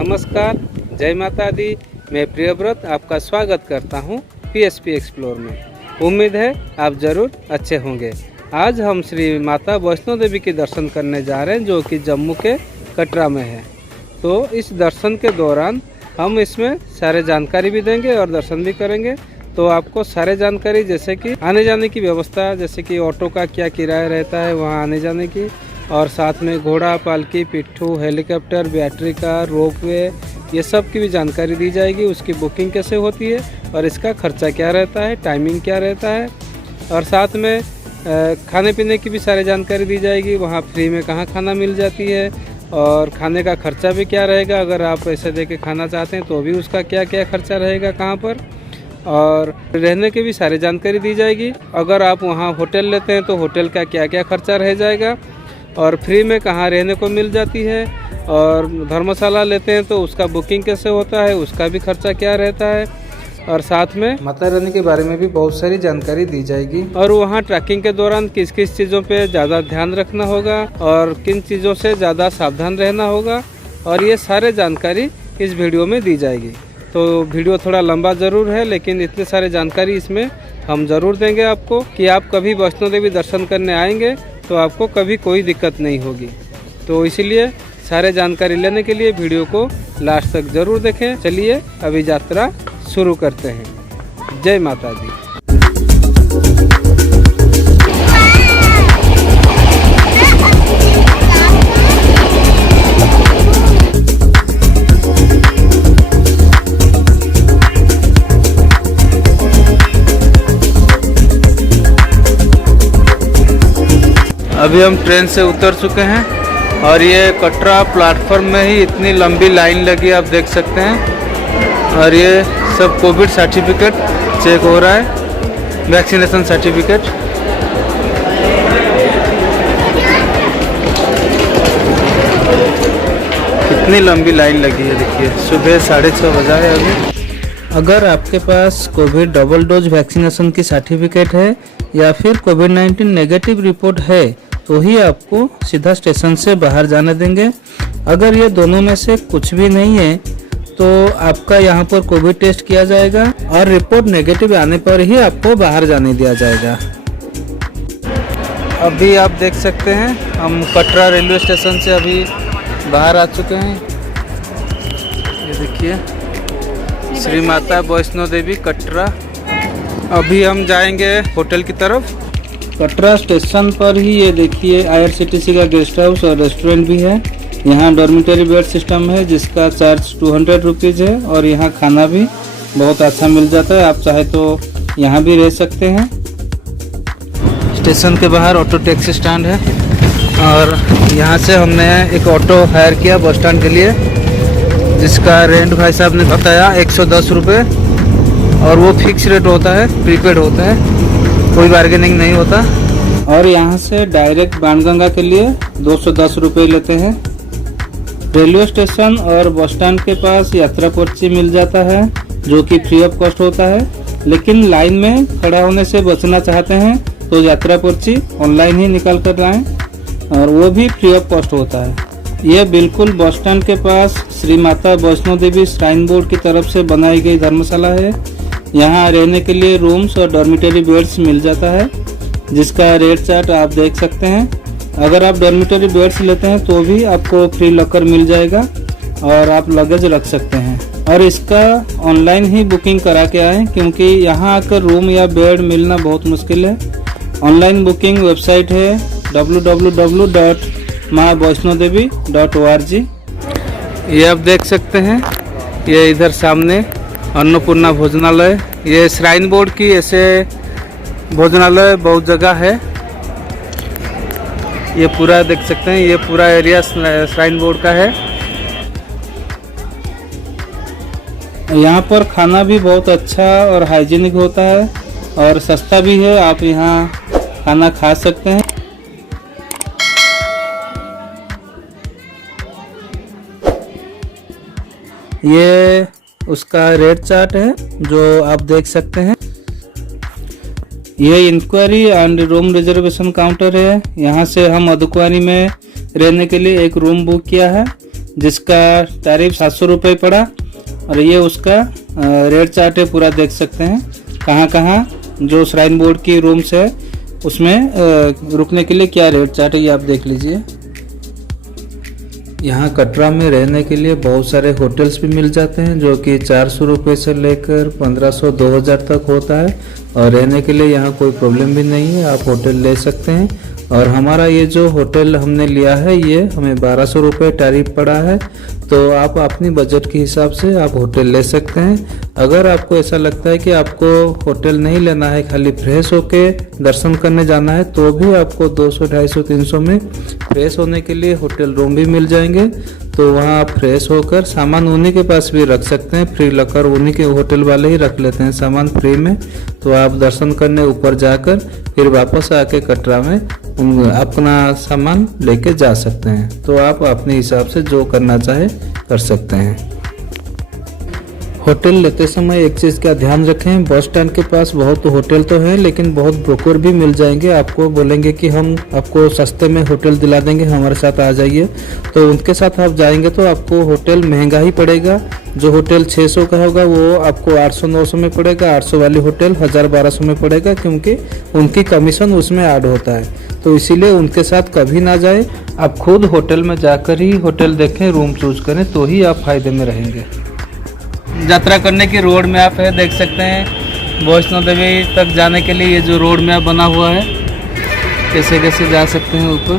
नमस्कार, जय माता दी। मैं प्रियव्रत आपका स्वागत करता हूं पीएसपी एक्सप्लोर में। उम्मीद है आप ज़रूर अच्छे होंगे। आज हम श्री माता वैष्णो देवी के दर्शन करने जा रहे हैं, जो कि जम्मू के कटरा में है। तो इस दर्शन के दौरान हम इसमें सारे जानकारी भी देंगे और दर्शन भी करेंगे। तो आपको सारे जानकारी, जैसे कि आने जाने की व्यवस्था, जैसे कि ऑटो का क्या किराया रहता है वहाँ आने जाने की, और साथ में घोड़ा, पालकी, पिट्ठू, हेलीकॉप्टर, बैटरी कार, रोपवे, ये सब की भी जानकारी दी जाएगी। उसकी बुकिंग कैसे होती है और इसका खर्चा क्या रहता है, टाइमिंग क्या रहता है, और साथ में खाने पीने की भी सारी जानकारी दी जाएगी। वहाँ फ्री में कहाँ खाना मिल जाती है और खाने का खर्चा भी क्या रहेगा। अगर आप पैसे दे के खाना चाहते हैं तो भी उसका क्या क्या खर्चा रहेगा, कहाँ पर, और रहने की भी सारी जानकारी दी जाएगी। अगर आप वहाँ होटल लेते हैं तो होटल का क्या क्या खर्चा रह जाएगा, और फ्री में कहाँ रहने को मिल जाती है, और धर्मशाला लेते हैं तो उसका बुकिंग कैसे होता है, उसका भी खर्चा क्या रहता है, और साथ में माता रानी के बारे में भी बहुत सारी जानकारी दी जाएगी। और वहाँ ट्रैकिंग के दौरान किस किस चीज़ों पे ज़्यादा ध्यान रखना होगा और किन चीज़ों से ज़्यादा सावधान रहना होगा, और ये सारे जानकारी इस वीडियो में दी जाएगी। तो वीडियो थोड़ा लंबा ज़रूर है, लेकिन इतने सारे जानकारी इसमें हम ज़रूर देंगे आपको कि आप कभी वैष्णो देवी दर्शन करने आएंगे तो आपको कभी कोई दिक्कत नहीं होगी। तो इसीलिए सारे जानकारी लेने के लिए वीडियो को लास्ट तक ज़रूर देखें। चलिए अभी यात्रा शुरू करते हैं। जय माता दी। अभी हम ट्रेन से उतर चुके हैं और ये कटरा प्लेटफॉर्म में ही इतनी लंबी लाइन लगी, आप देख सकते हैं। और ये सब कोविड सर्टिफिकेट चेक हो रहा है, वैक्सीनेशन सर्टिफिकेट। कितनी लंबी लाइन लगी है, देखिए। सुबह 6:30 बजा है अभी। अगर आपके पास कोविड डबल डोज वैक्सीनेशन की सर्टिफिकेट है या फिर कोविड-19 नेगेटिव रिपोर्ट है तो ही आपको सीधा स्टेशन से बाहर जाने देंगे। अगर ये दोनों में से कुछ भी नहीं है तो आपका यहाँ पर कोविड टेस्ट किया जाएगा और रिपोर्ट नेगेटिव आने पर ही आपको बाहर जाने दिया जाएगा। अभी आप देख सकते हैं हम कटरा रेलवे स्टेशन से अभी बाहर आ चुके हैं। ये देखिए श्री माता वैष्णो देवी कटरा। अभी हम जाएंगे होटल की तरफ। कटरा स्टेशन पर ही ये देखिए IRCTC का गेस्ट हाउस और रेस्टोरेंट भी है। यहाँ डॉर्मिटरी बेड सिस्टम है जिसका चार्ज 200 रुपीज़ है, और यहाँ खाना भी बहुत अच्छा मिल जाता है। आप चाहे तो यहाँ भी रह सकते हैं। स्टेशन के बाहर ऑटो टैक्सी स्टैंड है, और यहाँ से हमने एक ऑटो हायर किया बस स्टैंड के लिए, जिसका रेंट भाई साहब ने बताया 110 रुपये, और वो फिक्स रेट होता है, प्रीपेड होता है, कोई बार्गेनिंग नहीं होता। और यहाँ से डायरेक्ट बाणगंगा के लिए 210 रुपये लेते हैं। रेलवे स्टेशन और बस स्टैंड के पास यात्रा पर्ची मिल जाता है, जो कि फ्री ऑफ कॉस्ट होता है। लेकिन लाइन में खड़ा होने से बचना चाहते हैं तो यात्रा पर्ची ऑनलाइन ही निकाल कर लाएं, और वो भी फ्री ऑफ कॉस्ट होता है। ये बिल्कुल बस स्टैंड के पास श्री माता वैष्णो देवी श्राइन बोर्ड की तरफ से बनाई गई धर्मशाला है। यहाँ रहने के लिए रूम्स और डॉर्मिटरी बेड्स मिल जाता है, जिसका रेट चार्ट आप देख सकते हैं। अगर आप डॉर्मिटरी बेड्स लेते हैं तो भी आपको फ्री लॉकर मिल जाएगा और आप लगेज रख सकते हैं। और इसका ऑनलाइन ही बुकिंग करा के आएँ, क्योंकि यहाँ आकर रूम या बेड मिलना बहुत मुश्किल है। ऑनलाइन बुकिंग वेबसाइट है www.maavaishnodevi.org। ये आप देख सकते हैं, ये इधर सामने अन्नपूर्णा भोजनालय। ये श्राइन बोर्ड की ऐसे भोजनालय बहुत जगह है। ये पूरा देख सकते हैं, ये पूरा एरिया श्राइन बोर्ड का है। यहाँ पर खाना भी बहुत अच्छा और हाइजीनिक होता है और सस्ता भी है। आप यहाँ खाना खा सकते हैं। ये उसका रेट चार्ट है जो आप देख सकते हैं। ये inquiry and room reservation counter है। यहाँ से हम अधकुआरी में रहने के लिए एक रूम बुक किया है। जिसका टैरिफ 700 रुपये पड़ा। और ये उसका रेट चार्ट है, पूरा देख सकते हैं कहाँ कहाँ जो श्राइन बोर्ड की रूम्स है उसमें रुकने के लिए क्या रेट चार्ट है, ये आप देख लीजिए। यहाँ कटरा में रहने के लिए बहुत सारे होटल्स भी मिल जाते हैं जो कि 400 रुपये से लेकर 1500-2000 तक होता है। और रहने के लिए यहाँ कोई प्रॉब्लम भी नहीं है, आप होटल ले सकते हैं। और हमारा ये जो होटल हमने लिया है ये हमें 1200 रुपये टैरिफ पड़ा है। तो आप अपनी बजट के हिसाब से आप होटल ले सकते हैं। अगर आपको ऐसा लगता है कि आपको होटल नहीं लेना है, खाली फ्रेश होके दर्शन करने जाना है, तो भी आपको 200, 250, 300 में फ्रेश होने के लिए होटल रूम भी मिल जाएंगे। तो वहाँ आप फ्रेश होकर सामान उन्हीं के पास भी रख सकते हैं, फ्री लकर उन्हीं के होटल वाले ही रख लेते हैं सामान फ्री में। तो आप दर्शन करने ऊपर जाकर फिर वापस आके कटरा में अपना सामान लेके जा सकते हैं। तो आप अपने हिसाब से जो करना चाहे कर सकते हैं। होटल लेते समय एक चीज़ का ध्यान रखें, बस स्टैंड के पास बहुत होटल तो है लेकिन बहुत ब्रोकर भी मिल जाएंगे, आपको बोलेंगे कि हम आपको सस्ते में होटल दिला देंगे, हमारे साथ आ जाइए। तो उनके साथ आप जाएंगे तो आपको होटल महंगा ही पड़ेगा। जो होटल 600 का होगा वो आपको 800-900 में पड़ेगा, 800 वाली होटल 1000-1200 में पड़ेगा, क्योंकि उनकी कमीशन उसमें ऐड होता है। तो इसीलिए उनके साथ कभी ना जाए, आप खुद होटल में जाकर ही होटल देखें, रूम चूज करें, तो ही आप फायदे में रहेंगे। यात्रा करने की रोड मैप है, देख सकते हैं वैष्णो देवी तक जाने के लिए ये जो रोड मैप बना हुआ है, कैसे कैसे जा सकते हैं ऊपर।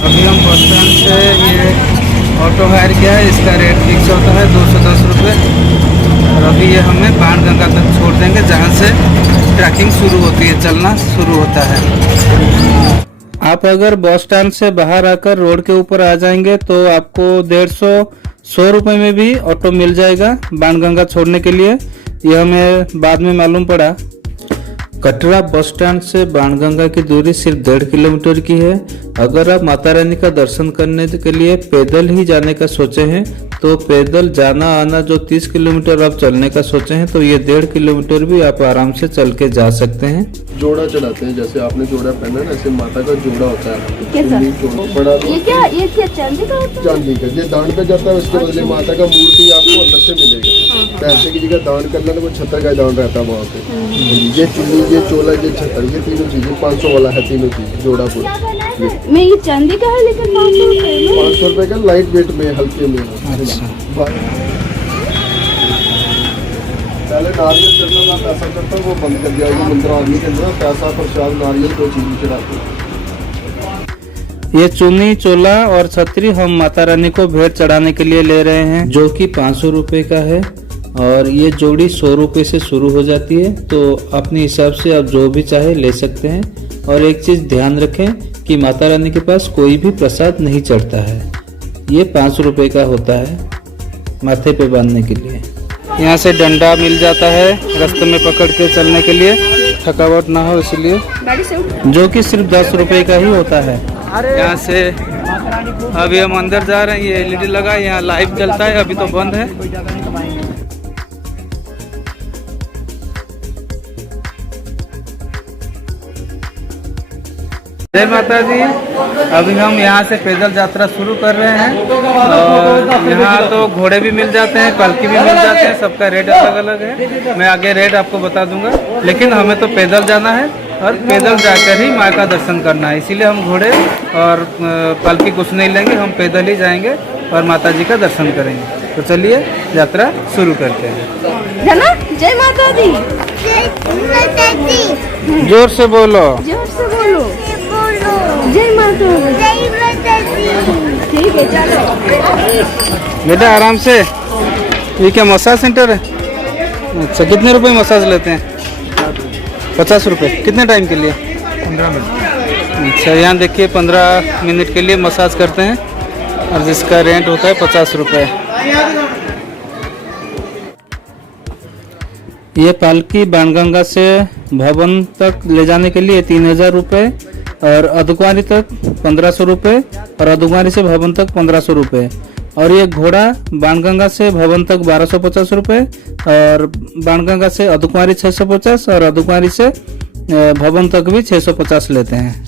अभी हम बस स्टैंड से ये ऑटो हायर किया है, इसका रेट फिक्स होता है 210 रुपये। और अभी ये हमें बाणगंगा तक छोड़ देंगे जहाँ से ट्रैकिंग शुरू होती है, चलना शुरू होता है। आप अगर बस स्टैंड से बाहर आकर रोड के ऊपर आ जाएंगे तो आपको 150-100 रुपये में भी ऑटो मिल जाएगा बाणगंगा छोड़ने के लिए। यह हमें बाद में मालूम पड़ा। कटरा बस स्टैंड से बाणगंगा की दूरी सिर्फ 1.5 किलोमीटर की है। अगर आप माता रानी का दर्शन करने के लिए पैदल ही जाने का सोचे हैं तो पैदल जाना आना जो 30 किलोमीटर आप चलने का सोचे हैं तो ये 1.5 किलोमीटर भी आप आराम से चल के जा सकते हैं। जोड़ा चढ़ाते हैं, जैसे आपने जोड़ा पहना है ना, ऐसे माता का जोड़ा होता है। कैसा? बड़ा ये क्या चांदी का होता है? चांदी का, ये दान पे जाता है, उसके बदले माता का मूर्ति आपको अंदर से मिलेगा। पैसे की जगह दान करना तो वो 76 का दान रहता है वहाँ पे। ये चुन्नी, ये चोला, ये छतर, ये तीनों चीजें 500 वाला है, तीनों चीज जोड़ा पूरा। मैं ये चांदी का है लेकिन 500 रुपये 500 रुपए का लाइट वेट में, हल्के में। पहले नारियल चढ़ना का पैसा करता वो बंद कर दिया, मंदिर आदमी के अंदर पैसा प्रसाद नारियल 2 चीज चढ़ाते हैं। ये चुन्नी, चोला और छतरी हम माता रानी को भेंट चढ़ाने के लिए ले रहे हैं, जो कि 500 रुपये का है। और ये जोड़ी 100 रुपये से शुरू हो जाती है। तो अपने हिसाब से आप जो भी चाहे ले सकते हैं। और एक चीज ध्यान रखें कि माता रानी के पास कोई भी प्रसाद नहीं चढ़ता है, ये 500 रुपये का होता है माथे पे बांधने के लिए। यहाँ से डंडा मिल जाता है रास्ते में पकड़ के चलने के लिए, थकावट ना हो इसलिए, जो कि सिर्फ 10 रुपये का ही होता है। यहाँ से अभी हम अंदर जा रहे हैं, ये LED लगा है, यहाँ लाइव चलता है, अभी तो बंद है। जय माता दी। अभी हम यहाँ से पैदल यात्रा शुरू कर रहे हैं। और यहाँ तो घोड़े भी मिल जाते हैं, पालकी भी मिल जाते हैं, सबका रेट अलग अलग है। मैं आगे रेट आपको बता दूंगा, लेकिन हमें तो पैदल जाना है और पैदल जाकर ही माँ का दर्शन करना है। इसीलिए हम घोड़े और पालकी कुछ नहीं लेंगे, हम पैदल ही जाएंगे और माता जी का दर्शन करेंगे। तो चलिए यात्रा शुरू करते हैं। जय माता दी। जोर से बोलो, जोर से बोलो। जय माता दी। ठीक है, चलो बेटा आराम से। ये क्या मसाज सेंटर है? अच्छा, कितने रुपए मसाज लेते हैं? 50 रुपये। कितने टाइम के लिए? 15 मिनट। अच्छा, यहाँ देखिए 15 मिनट के लिए मसाज करते हैं और जिसका रेंट होता है 50 रुपये। ये पालकी बाणगंगा से भवन तक ले जाने के लिए 3000 रुपये और अधकुआरी तक 1500 रुपये और अधकुआरी से भवन तक 1500 रुपये। और ये घोड़ा बाणगंगा से भवन तक 1250 रुपये और बाणगंगा से अधकुआरी 650 और अधकुआरी से भवन तक भी 650 लेते हैं।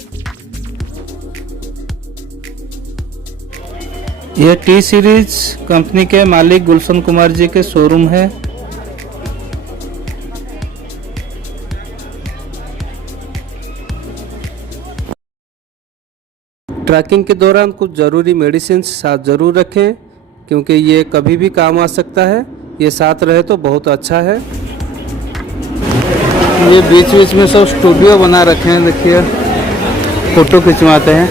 यह टी सीरीज कंपनी के मालिक गुलशन कुमार जी के शोरूम है। ट्रैकिंग के दौरान कुछ ज़रूरी मेडिसिन साथ ज़रूर रखें, क्योंकि ये कभी भी काम आ सकता है। ये साथ रहे तो बहुत अच्छा है। ये बीच बीच में सब स्टूडियो बना रखे हैं, देखिए फ़ोटो खिंचवाते हैं।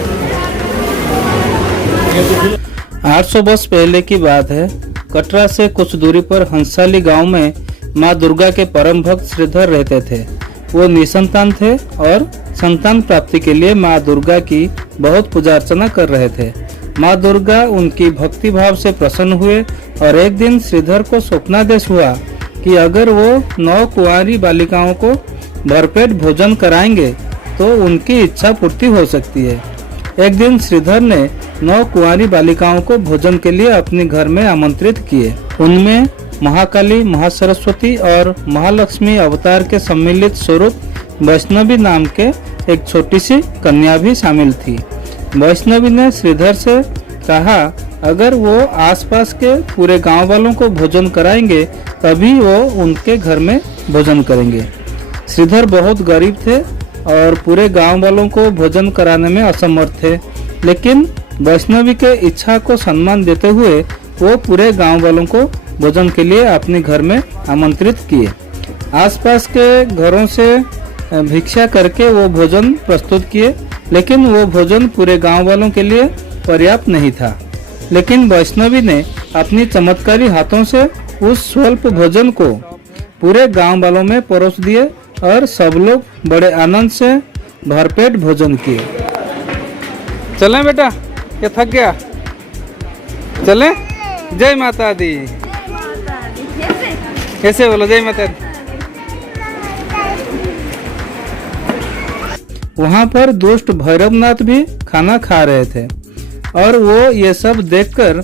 800 वर्ष पहले की बात है। कटरा से कुछ दूरी पर हंसाली गांव में मां दुर्गा के परम भक्त श्रीधर रहते थे। वो निसंतान थे और संतान प्राप्ति के लिए मां दुर्गा की बहुत पूजा अर्चना कर रहे थे। मां दुर्गा उनकी भक्ति भाव से प्रसन्न हुए और एक दिन श्रीधर को स्वप्नादेश हुआ कि अगर वो 9 कुंवारी बालिकाओं को भरपेट भोजन कराएंगे तो उनकी इच्छा पूर्ति हो सकती है। एक दिन श्रीधर ने 9 कुंवारी बालिकाओं को भोजन के लिए अपने घर में आमंत्रित किए। उनमें महाकाली, महासरस्वती और महालक्ष्मी अवतार के सम्मिलित स्वरूप वैष्णवी नाम के एक छोटी सी कन्या भी शामिल थी। वैष्णवी ने श्रीधर से कहा अगर वो आसपास के पूरे गांव वालों को भोजन कराएंगे तभी वो उनके घर में भोजन करेंगे। श्रीधर बहुत गरीब थे और पूरे गांव वालों को भोजन कराने में असमर्थ थे, लेकिन वैष्णवी के इच्छा को सम्मान देते हुए वो पूरे गांव वालों को भोजन के लिए अपने घर में आमंत्रित किए। आसपास के घरों से भिक्षा करके वो भोजन प्रस्तुत किए, लेकिन वो भोजन पूरे गांव वालों के लिए पर्याप्त नहीं था। लेकिन वैष्णवी ने अपनी चमत्कारी हाथों से उस स्वल्प भोजन को पूरे गांव वालों में परोस दिए और सब लोग बड़े आनंद से भरपेट भोजन किए। चलें बेटा, ये थक गया? चलें? जय माता दी। कैसे बोलो जय माता दी? वहाँ पर दुष्ट भैरवनाथ भी खाना खा रहे थे और वो ये सब देखकर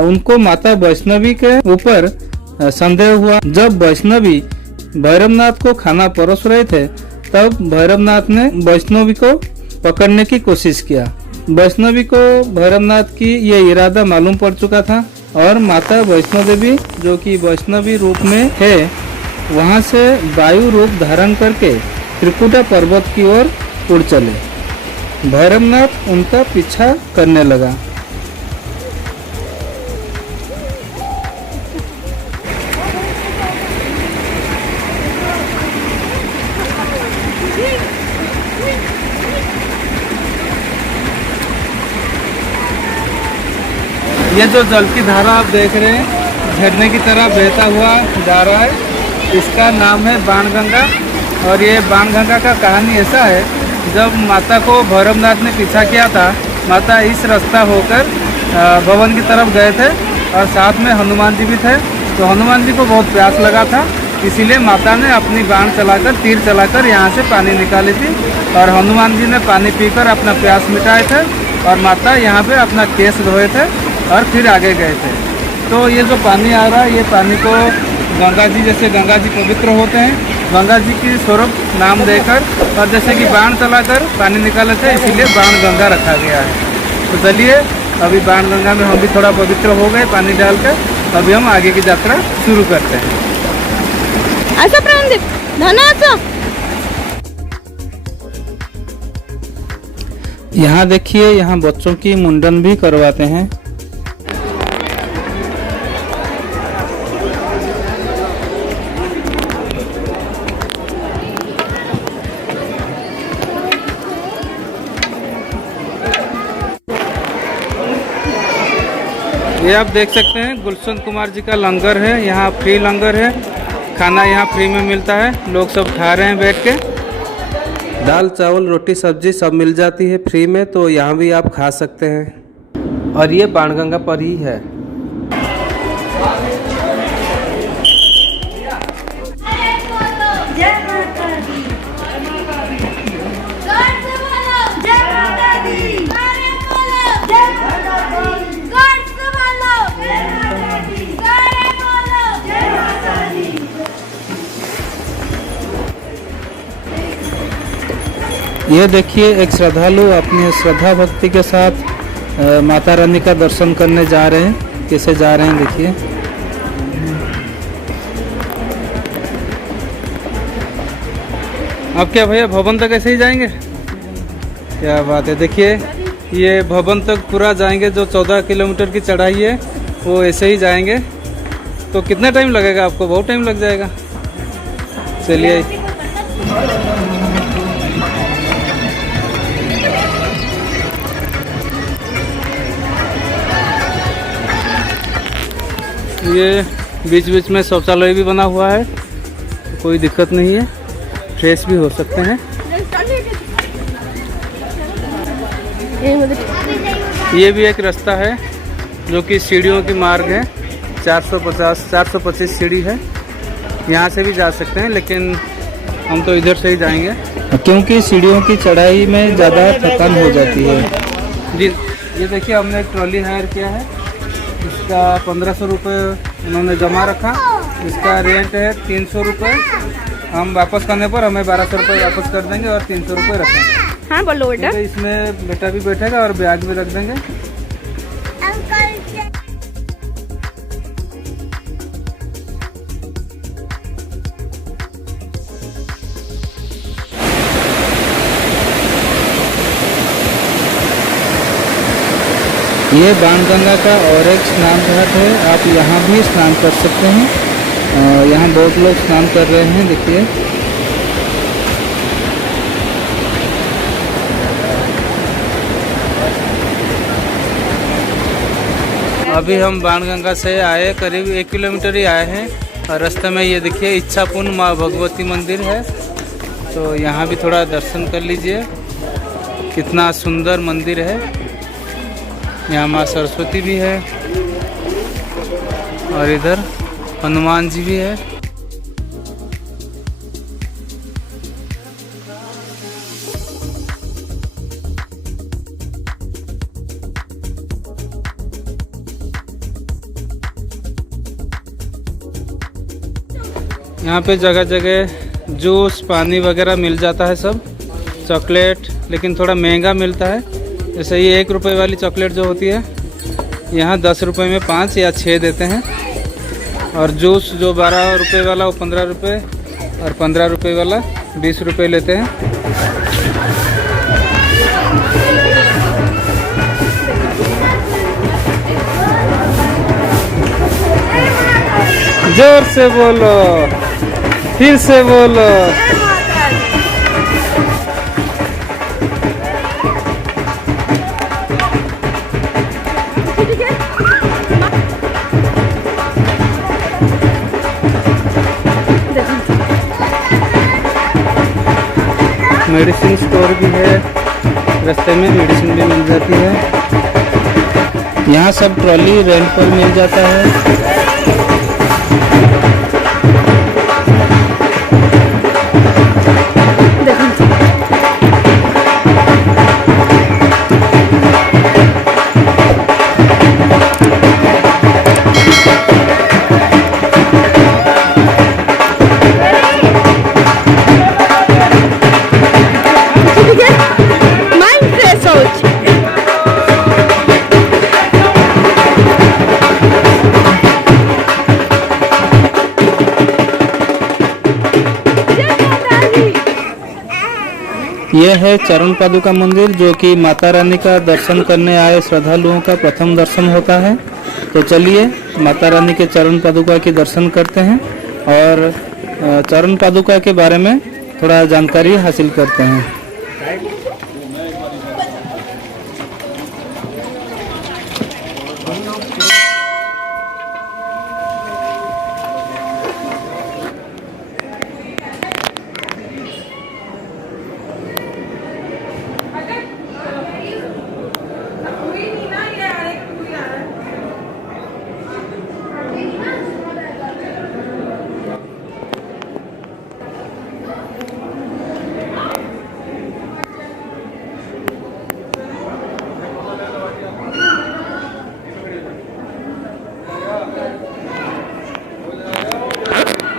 उनको माता वैष्णवी के ऊपर संदेह हुआ। जब वैष्णवी भैरवनाथ को खाना परोस रहे थे तब भैरवनाथ ने वैष्णवी को पकड़ने की कोशिश किया। वैष्णवी को भैरवनाथ की ये इरादा मालूम पड़ चुका था और माता वैष्णो देवी जो कि वैष्णवी रूप में है वहां से वायु रूप धारण करके त्रिकुटा पर्वत की ओर उड़ चले। भैरवनाथ उनका पीछा करने लगा। ये जो जल की धारा आप देख रहे हैं झरने की तरह बहता हुआ जा रहा है, इसका नाम है बाणगंगा। और ये बाणगंगा का कहानी ऐसा है, जब माता को भैरवनाथ ने पीछा किया था, माता इस रास्ता होकर भवन की तरफ गए थे और साथ में हनुमान जी भी थे। तो हनुमान जी को बहुत प्यास लगा था, इसीलिए माता ने अपनी बाण चलाकर, तीर चलाकर यहाँ से पानी निकाली थी और हनुमान जी ने पानी पीकर अपना प्यास मिटाए थे और माता यहाँ पे अपना केस धोए थे और फिर आगे गए थे। तो ये जो पानी आ रहा है, ये पानी को गंगा जी, जैसे गंगा जी पवित्र होते हैं, गंगा जी की स्वरूप नाम देकर और जैसे कि बाण चलाकर पानी निकाले थे, इसीलिए बाण गंगा रखा गया है। तो चलिए अभी बाण गंगा में हम भी थोड़ा पवित्र हो गए पानी डालकर, अभी हम आगे की यात्रा शुरू करते हैं। ऐसा प्राणदीप धनाचा यहाँ देखिए, यहाँ बच्चों की मुंडन भी करवाते हैं। ये आप देख सकते हैं गुलशन कुमार जी का लंगर है। यहाँ फ्री लंगर है, खाना यहाँ फ्री में मिलता है। लोग सब खा रहे हैं बैठ के। दाल चावल रोटी सब्जी सब मिल जाती है फ्री में, तो यहाँ भी आप खा सकते हैं। और ये बाणगंगा पर ही है। ये देखिए एक श्रद्धालु अपनी श्रद्धा भक्ति के साथ माता रानी का दर्शन करने जा रहे हैं। कैसे जा रहे हैं देखिए। अब क्या भैया भवन तक ऐसे ही जाएंगे? क्या बात है। देखिए ये भवन तक पूरा जाएंगे, जो 14 किलोमीटर की चढ़ाई है वो ऐसे ही जाएंगे। तो कितना टाइम लगेगा आपको? बहुत टाइम लग जाएगा। चलिए ये बीच बीच में शौचालय भी बना हुआ है, कोई दिक्कत नहीं है, फ्रेश भी हो सकते हैं। ये भी एक रास्ता है जो कि सीढ़ियों की मार्ग है। 425 सीढ़ी है, यहाँ से भी जा सकते हैं, लेकिन हम तो इधर से ही जाएंगे क्योंकि सीढ़ियों की चढ़ाई में ज़्यादा थकान हो जाती है। जी ये देखिए हमने एक ट्रॉली हायर किया है, इसका 1500 रुपये उन्होंने जमा रखा। इसका रेंट है 300 रुपये। हम वापस करने पर हमें 1200 रुपये वापस कर देंगे और 300 रुपये रखेंगे। हाँ बोलो बेटा। तो इसमें बेटा भी बैठेगा और बैग भी रख देंगे। ये बाणगंगा का और एक स्नान घाट है, आप यहाँ भी स्नान कर सकते हैं। यहाँ बहुत लोग स्नान कर रहे हैं देखिए। अभी हम बाणगंगा से आए, करीब 1 किलोमीटर ही आए हैं और रास्ते में ये देखिए इच्छापुन माँ भगवती मंदिर है, तो यहाँ भी थोड़ा दर्शन कर लीजिए। कितना सुंदर मंदिर है। यहाँ माँ सरस्वती भी है और इधर हनुमान जी भी है। यहाँ पे जगह जगह जूस पानी वगैरह मिल जाता है, सब चॉकलेट, लेकिन थोड़ा महंगा मिलता है। जैसे ये 1 रुपये वाली चॉकलेट जो होती है, यहाँ 10 रुपये में 5 या 6 देते हैं। और जूस जो 12 रुपये वाला वो 15 रुपये और 15 रुपये वाला 20 रुपये लेते हैं। जोर से बोलो, फिर से बोलो। मेडिसिन स्टोर भी है, रास्ते में मेडिसिन भी मिल जाती है। यहाँ सब ट्रॉली रेंट पर मिल जाता है। यह है चरण पादुका मंदिर, जो कि माता रानी का दर्शन करने आए श्रद्धालुओं का प्रथम दर्शन होता है। तो चलिए माता रानी के चरण पादुका के दर्शन करते हैं और चरण पादुका के बारे में थोड़ा जानकारी हासिल करते हैं।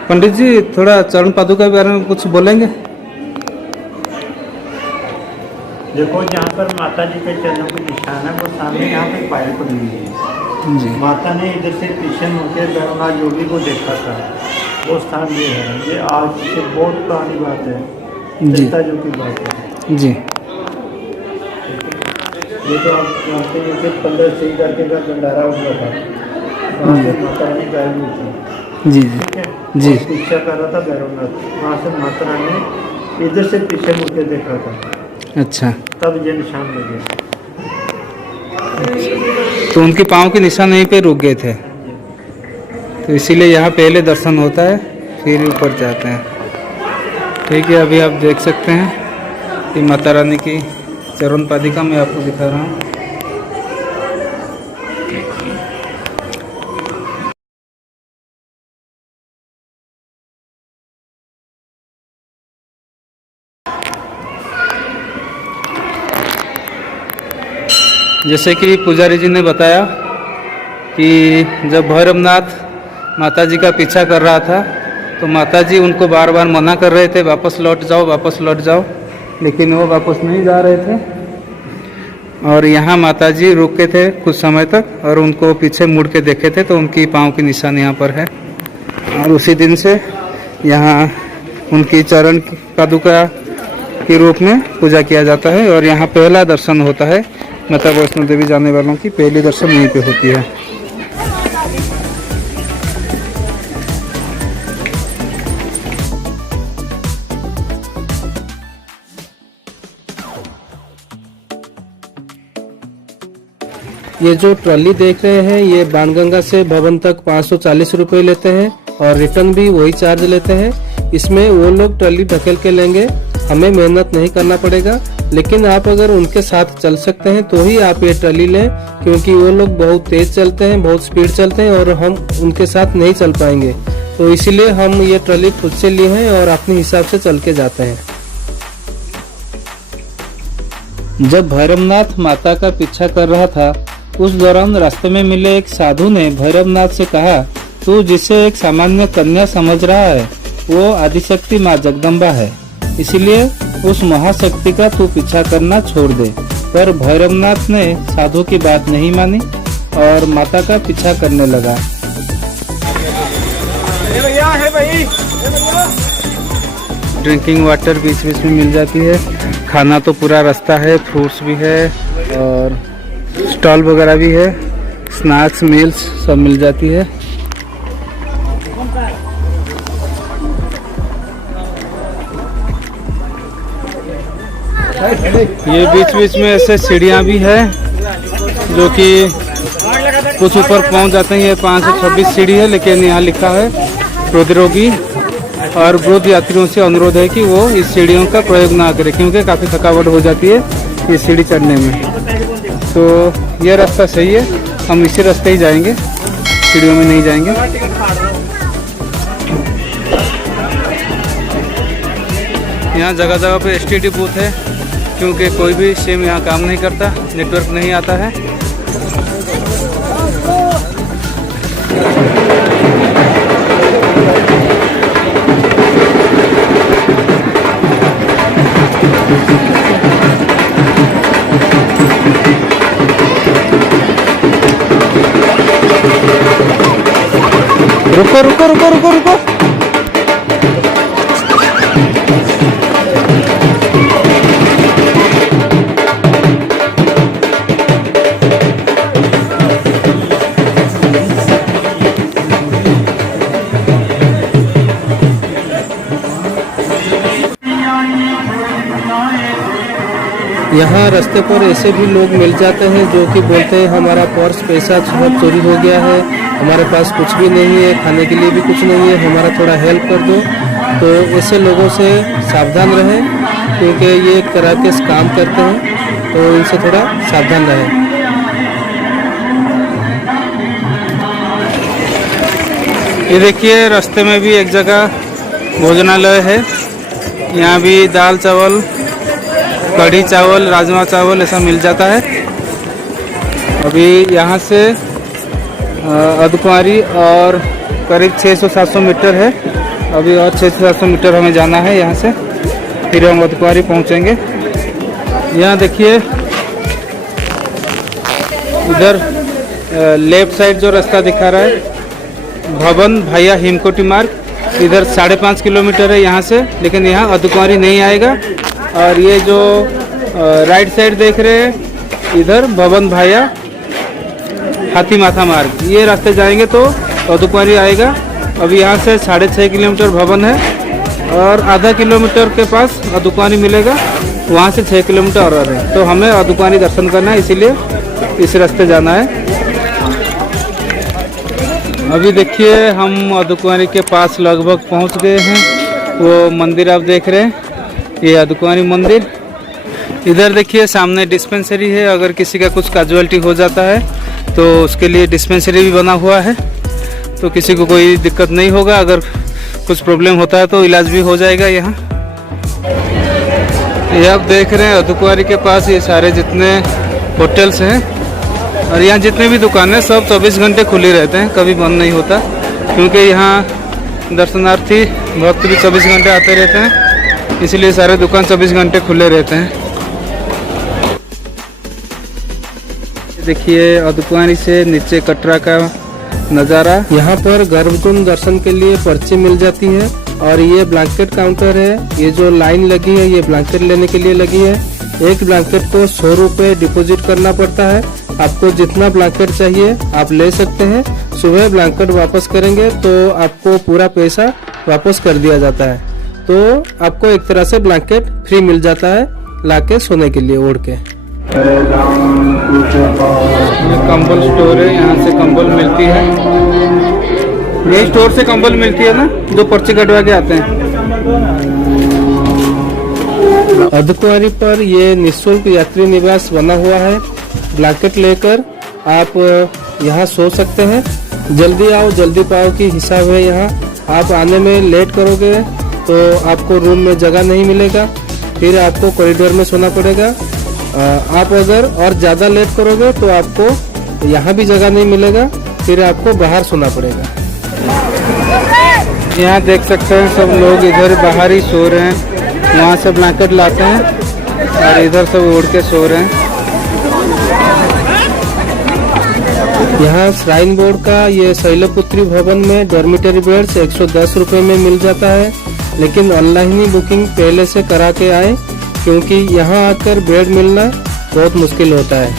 पंडित जी थोड़ा चरण पादुका के बारे में कुछ बोलेंगे? देखो जहाँ पर माता जी के चरणों के निशान है वो सामने यहाँ पे पायल पड़ी हुई है। जी माता ने इधर से पीछे मुड़कर भैरवनाथ योगी को देखा था। वो स्थान ये है, ये आज से बहुत पुरानी बात है, जी सीता जी की बात है। जी ये तो आप जानते हैं कि 15 सिंह करके का भंडारा हुआ था, वहाँ से माता रानी गायब हुई थी। जी ठीक है जी और पीछा कर रहा था भैरवनाथ, वहाँ से माता रानी ने इधर से पीछे मुड़ के देखा था, अच्छा। तब ये निशान लगे। तो उनके पाँव के निशान यहीं पे रुक गए थे, तो इसीलिए यहाँ पहले दर्शन होता है फिर ऊपर जाते हैं। ठीक है, अभी आप देख सकते हैं कि माता रानी की चरण पादिका मैं आपको दिखा रहा हूँ। जैसे कि पुजारी जी ने बताया कि जब भैरवनाथ माता जी का पीछा कर रहा था तो माता जी उनको बार बार मना कर रहे थे, वापस लौट जाओ वापस लौट जाओ, लेकिन वो वापस नहीं जा रहे थे। और यहाँ माता जी रुके थे कुछ समय तक और उनको पीछे मुड़ के देखे थे, तो उनकी पाँव के निशान यहाँ पर है। और उसी दिन से यहाँ उनकी चरण पादुका के रूप में पूजा किया जाता है। और यहाँ पहला दर्शन होता है, माता वैष्णो देवी जाने वालों की पहली दर्शन यहीं पे होती है। ये जो ट्रॉली देख रहे हैं ये बाणगंगा से भवन तक 540 रुपये लेते हैं और रिटर्न भी वही चार्ज लेते हैं। इसमें वो लोग ट्रॉली ढकेल के लेंगे, हमें मेहनत नहीं करना पड़ेगा। लेकिन आप अगर उनके साथ चल सकते हैं तो ही आप ये ट्रॉली लें, क्योंकि वो लोग बहुत तेज चलते हैं, बहुत स्पीड चलते हैं और हम उनके साथ नहीं चल पाएंगे। तो इसीलिए हम ये ट्रॉली खुद से लिए हैं और अपने हिसाब से चल के जाते हैं। जब भैरवनाथ माता का पीछा कर रहा था उस दौरान रास्ते में मिले एक साधु ने भैरवनाथ से कहा, तू जिसे एक सामान्य कन्या समझ रहा है वो आदिशक्ति माँ जगदम्बा है, इसीलिए उस महाशक्ति का तू पीछा करना छोड़ दे। पर भैरवनाथ ने साधु की बात नहीं मानी और माता का पीछा करने लगा। ड्रिंकिंग वाटर बीच बीच में मिल जाती है, खाना तो पूरा रास्ता है, फ्रूट्स भी है और स्टॉल वगैरह भी है, स्नैक्स मील्स सब मिल जाती है। ये बीच बीच में ऐसे सीढ़ियाँ भी है जो कि कुछ ऊपर पहुंच जाते हैं। ये 526 सीढ़ी है, लेकिन यहाँ लिखा है हृदरोगी और वृद्ध यात्रियों से अनुरोध है कि वो इस सीढ़ियों का प्रयोग ना करें, क्योंकि काफ़ी थकावट हो जाती है ये सीढ़ी चढ़ने में। तो ये रास्ता सही है, हम इसी रास्ते ही जाएंगे, सीढ़ियों में नहीं जाएंगे। यहाँ जगह जगह पे STD बूथ है, क्योंकि कोई भी सिम यहाँ काम नहीं करता, नेटवर्क नहीं आता है। रुको रुको रुको रुको रुको। यहाँ रास्ते पर ऐसे भी लोग मिल जाते हैं जो कि बोलते हैं हमारा पर्स पैसा सब चोरी हो गया है, हमारे पास कुछ भी नहीं है, खाने के लिए भी कुछ नहीं है, हमारा थोड़ा हेल्प कर दो। तो ऐसे लोगों से सावधान रहें, क्योंकि ये एक तरह के काम करते हैं, तो इनसे थोड़ा सावधान रहें। ये देखिए रास्ते में भी एक जगह भोजनालय है, यहाँ भी दाल चावल, कढ़ी चावल, राजमा चावल ऐसा मिल जाता है। अभी यहाँ से अर्धकुंवारी और करीब 600-700 मीटर है, अभी और 600-700 मीटर हमें जाना है यहाँ से, फिर हम अर्धकुंवारी पहुँचेंगे। यहाँ देखिए इधर लेफ्ट साइड जो रास्ता दिखा रहा है भवन भैया हिमकोटी मार्ग, इधर 5.5 किलोमीटर है यहाँ से, लेकिन यहाँ अर्धकुंवारी नहीं आएगा। और ये जो राइट साइड देख रहे हैं इधर भवन भैया हाथी माथा मार्ग, ये रास्ते जाएंगे तो अर्धकुंवारी आएगा। अभी यहाँ से 6.5 किलोमीटर भवन है और आधा किलोमीटर के पास अर्धकुंवारी मिलेगा, वहाँ से 6 किलोमीटर और है। तो हमें अर्धकुंवारी दर्शन करना है, इसीलिए इस रास्ते जाना है। अभी देखिए हम अर्धकुंवारी के पास लगभग पहुँच गए हैं। वो मंदिर आप देख रहे हैं, ये अर्धकुंवारी मंदिर। इधर देखिए सामने डिस्पेंसरी है, अगर किसी का कुछ कैजुअलिटी हो जाता है तो उसके लिए डिस्पेंसरी भी बना हुआ है, तो किसी को कोई दिक्कत नहीं होगा। अगर कुछ प्रॉब्लम होता है तो इलाज भी हो जाएगा यहाँ। ये आप देख रहे हैं अर्धकुंवारी के पास ये सारे जितने होटल्स हैं और यहाँ जितने भी दुकान हैं सब 24 घंटे खुले रहते हैं, कभी बंद नहीं होता, क्योंकि यहाँ दर्शनार्थी भक्त भी 24 घंटे आते रहते हैं, इसलिए सारे दुकान 24 घंटे खुले रहते हैं। देखिए अर्धकुंवारी से नीचे कटरा का नज़ारा। यहाँ पर गर्भकुंड दर्शन के लिए पर्ची मिल जाती है और ये ब्लैंकेट काउंटर है। ये जो लाइन लगी है ये ब्लैंकेट लेने के लिए लगी है। एक ब्लैंकेट को 100 रुपये डिपॉजिट करना पड़ता है। आपको जितना ब्लैंकेट चाहिए आप ले सकते हैं। सुबह ब्लैंकेट वापस करेंगे तो आपको पूरा पैसा वापस कर दिया जाता है, तो आपको एक तरह से ब्लैंकेट फ्री मिल जाता है लाके सोने के लिए ओढ़ के। ये कंबल स्टोर है, यहाँ से कंबल मिलती है। ये स्टोर से कंबल मिलती है ना, जो पर्ची कटवा के आते हैं। अर्धकुंवारी पर ये निःशुल्क यात्री निवास बना हुआ है। ब्लैंकेट लेकर आप यहाँ सो सकते हैं। जल्दी आओ जल्दी पाओ की हिसाब है यहाँ। आप आने में लेट करोगे तो आपको रूम में जगह नहीं मिलेगा, फिर आपको कॉरिडोर में सोना पड़ेगा। आप अगर और ज़्यादा लेट करोगे तो आपको यहाँ भी जगह नहीं मिलेगा, फिर आपको बाहर सोना पड़ेगा। यहाँ देख सकते हैं सब लोग इधर बाहर ही सो रहे हैं, वहाँ से ब्लैंकेट लाते हैं और इधर सब ओढ़ के सो रहे हैं। यहाँ श्राइन बोर्ड का ये शैलपुत्री भवन में डॉर्मिटरी बेड्स 110 रुपये में मिल जाता है, लेकिन ऑनलाइन ही बुकिंग पहले से करा के आए, क्योंकि यहाँ आकर बेड मिलना बहुत मुश्किल होता है।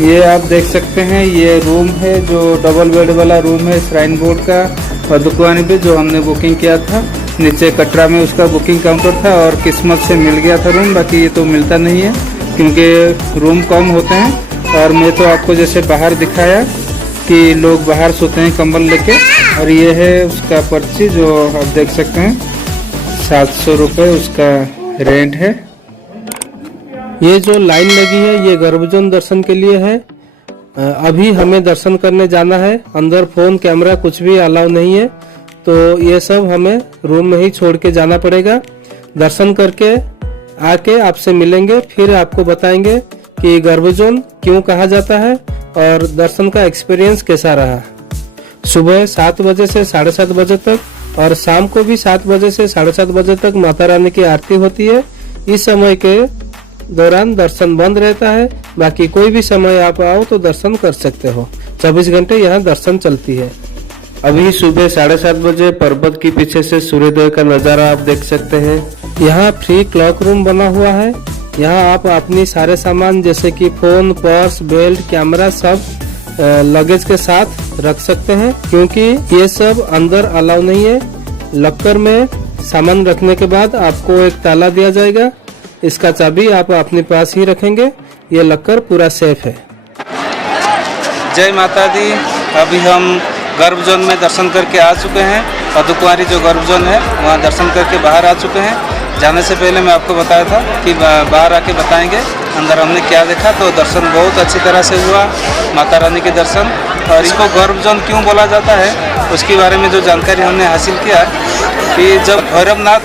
ये आप देख सकते हैं ये रूम है जो डबल बेड वाला रूम है श्राइन बोर्ड का अर्धकुंवारी पे, जो हमने बुकिंग किया था। नीचे कटरा में उसका बुकिंग काउंटर था और किस्मत से मिल गया था रूम, बाकी ये तो मिलता नहीं है क्योंकि रूम कम होते हैं। और मैं तो आपको जैसे बाहर दिखाया कि लोग बाहर सोते हैं कंबल लेके, और ये है उसका पर्ची जो आप देख सकते हैं 700 रुपये उसका रेंट है। ये जो लाइन लगी है ये गर्भजोन दर्शन के लिए है। अभी हमें दर्शन करने जाना है, अंदर फोन कैमरा कुछ भी अलाउ नहीं है, तो ये सब हमें रूम में ही छोड़ के जाना पड़ेगा। दर्शन करके आके आपसे मिलेंगे, फिर आपको बताएंगे कि गर्भजोन क्यों कहा जाता है और दर्शन का एक्सपीरियंस कैसा रहा। सुबह 7 बजे से 7:30 बजे तक और शाम को भी 7 बजे से 7:30 बजे तक माता रानी की आरती होती है। इस समय के दौरान दर्शन बंद रहता है, बाकी कोई भी समय आप आओ तो दर्शन कर सकते हो। 24 घंटे यहाँ दर्शन चलती है। अभी सुबह 7:30 बजे पर्वत के पीछे से सूर्योदय का नज़ारा आप देख सकते हैं। यहाँ फ्री क्लॉक रूम बना हुआ है। यहाँ आप अपनी सारे सामान जैसे कि फोन, पर्स, बेल्ट, कैमरा सब लगेज के साथ रख सकते हैं, क्योंकि ये सब अंदर अलाउ नहीं है। लॉकर में सामान रखने के बाद आपको एक ताला दिया जाएगा, इसका चाबी आप अपने पास ही रखेंगे। ये लॉकर पूरा सेफ है। जय माता दी। अभी हम गर्भ जोन में दर्शन करके आ चुके हैं। अर्धकुंवारी जो गर्भ जोन है वहाँ दर्शन करके बाहर आ चुके हैं। जाने से पहले मैं आपको बताया था कि बाहर आके बताएंगे अंदर हमने क्या देखा। तो दर्शन बहुत अच्छी तरह से हुआ, माता रानी के दर्शन। और इसको गर्भ जोन क्यों बोला जाता है उसके बारे में जो जानकारी हमने हासिल किया कि जब भैरवनाथ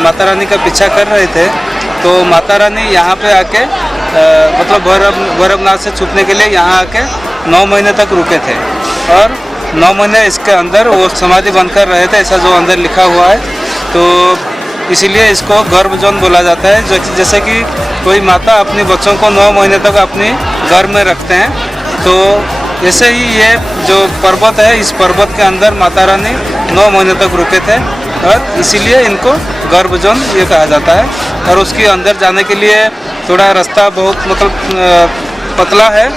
माता रानी का पीछा कर रहे थे तो माता रानी यहाँ पे आके मतलब भैरवनाथ से छुपने के लिए यहाँ आके 9 महीने तक रुके थे, और 9 महीने इसके अंदर वो समाधि बनकर रहे थे, ऐसा जो अंदर लिखा हुआ है। तो इसीलिए इसको गर्भ जोन बोला जाता है। जैसे कि कोई माता अपने बच्चों को 9 महीने तक अपने गर्भ में रखते हैं, तो ऐसे ही ये जो पर्वत है, इस पर्वत के अंदर माता रानी 9 महीने तक रुके थे और इसीलिए इनको गर्भ जोन ये कहा जाता है। और उसके अंदर जाने के लिए थोड़ा रास्ता बहुत मतलब पतला है,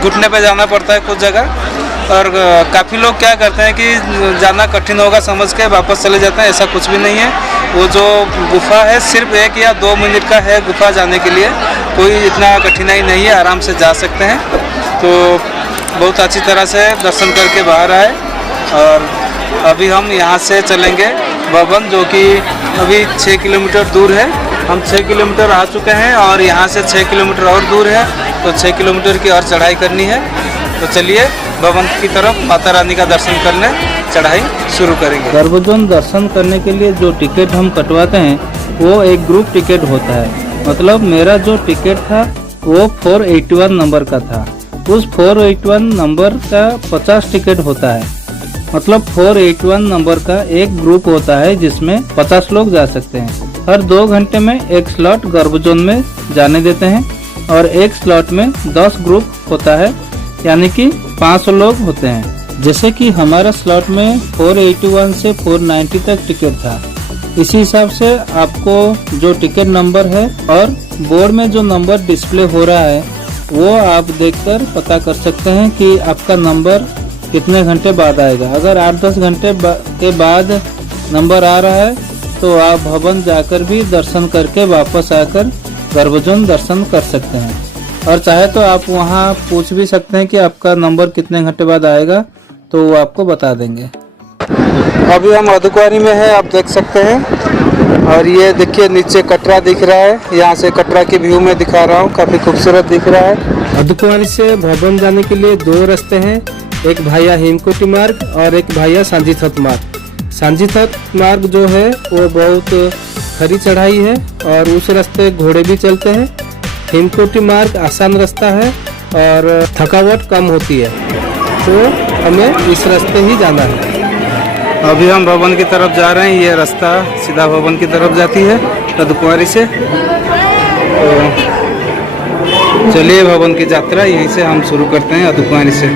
घुटने पे जाना पड़ता है कुछ जगह। और काफ़ी लोग क्या करते हैं कि जाना कठिन होगा समझ के वापस चले जाते हैं, ऐसा कुछ भी नहीं है। वो जो गुफा है सिर्फ 1 या 2 मिनट का है गुफा जाने के लिए, कोई इतना कठिनाई नहीं है, आराम से जा सकते हैं। तो बहुत अच्छी तरह से दर्शन करके बाहर आए और अभी हम यहाँ से चलेंगे भवन, जो कि अभी 6 किलोमीटर दूर है। हम 6 किलोमीटर आ चुके हैं और यहाँ से 6 किलोमीटर और दूर है, तो 6 किलोमीटर की और चढ़ाई करनी है। तो चलिए भवन की तरफ माता रानी का दर्शन करने चढ़ाई शुरू करेंगे। गर्भजोन दर्शन करने के लिए जो टिकट हम कटवाते हैं वो एक ग्रुप टिकट होता है। मतलब मेरा जो टिकट था वो 481 नंबर का था। उस 481 नंबर का 50 टिकट होता है। मतलब 481 नंबर का एक ग्रुप होता है जिसमें 50 लोग जा सकते हैं। हर 2 घंटे में एक स्लॉट गर्भजोन में जाने देते हैं और एक स्लॉट में 10 ग्रुप होता है, यानी कि 500 लोग होते हैं। जैसे कि हमारा स्लॉट में 481 से 490 तक टिकट था। इसी हिसाब से आपको जो टिकट नंबर है और बोर्ड में जो नंबर डिस्प्ले हो रहा है वो आप देखकर पता कर सकते हैं कि आपका नंबर कितने घंटे बाद आएगा। अगर 8-10 घंटे के बाद नंबर आ रहा है तो आप भवन जाकर भी दर्शन करके वापस आकर गर्भजोन दर्शन कर सकते हैं। और चाहे तो आप वहां पूछ भी सकते हैं कि आपका नंबर कितने घंटे बाद आएगा, तो वो आपको बता देंगे। अभी हम अर्धकुंवारी में है, आप देख सकते हैं। और ये देखिए नीचे कटरा दिख रहा है, यहाँ से कटरा के व्यू में दिखा रहा हूँ, काफ़ी खूबसूरत दिख रहा है। अर्धकुंवारी से भवन जाने के लिए 2 रास्ते हैं, एक भाया हेमकोटी मार्ग और एक भाया सांजीथत मार्ग। सांजीथत मार्ग जो है वो बहुत खरी चढ़ाई है और उस रास्ते घोड़े भी चलते हैं। हेमकोटी मार्ग आसान रास्ता है और थकावट कम होती है, तो हमें इस रास्ते ही जाना है। अभी हम भवन की तरफ जा रहे हैं, ये रास्ता सीधा भवन की तरफ जाती है अर्धकुंवारी से। तो चलिए भवन की यात्रा यहीं से हम शुरू करते हैं, अर्धकुंवारी से।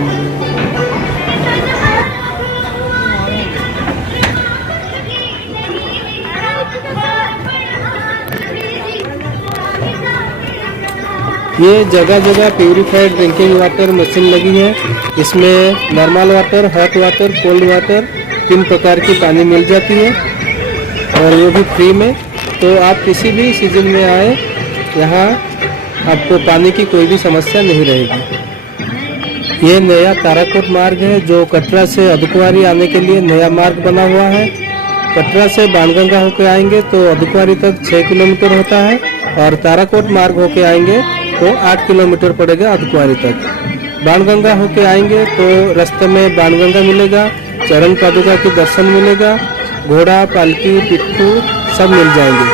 ये जगह जगह प्यूरिफाइड ड्रिंकिंग वाटर मशीन लगी है। इसमें normal water, hot water, cold water 3 प्रकार की पानी मिल जाती है और वो भी फ्री में। तो आप किसी भी सीजन में आए, यहाँ आपको पानी की कोई भी समस्या नहीं रहेगी। ये नया ताराकोट मार्ग है जो कटरा से अर्धकुंवारी आने के लिए नया मार्ग बना हुआ है। कटरा से बाणगंगा होकर आएंगे तो अर्धकुंवारी तक 6 किलोमीटर होता है और ताराकोट मार्ग होकर आएंगे तो 8 किलोमीटर पड़ेगा अर्धकुंवारी तक। बाणगंगा होके आएंगे तो रास्ते में बाणगंगा मिलेगा, चरण पादुका के दर्शन मिलेगा, घोड़ा, पालकी, पिट्ठू सब मिल जाएंगे।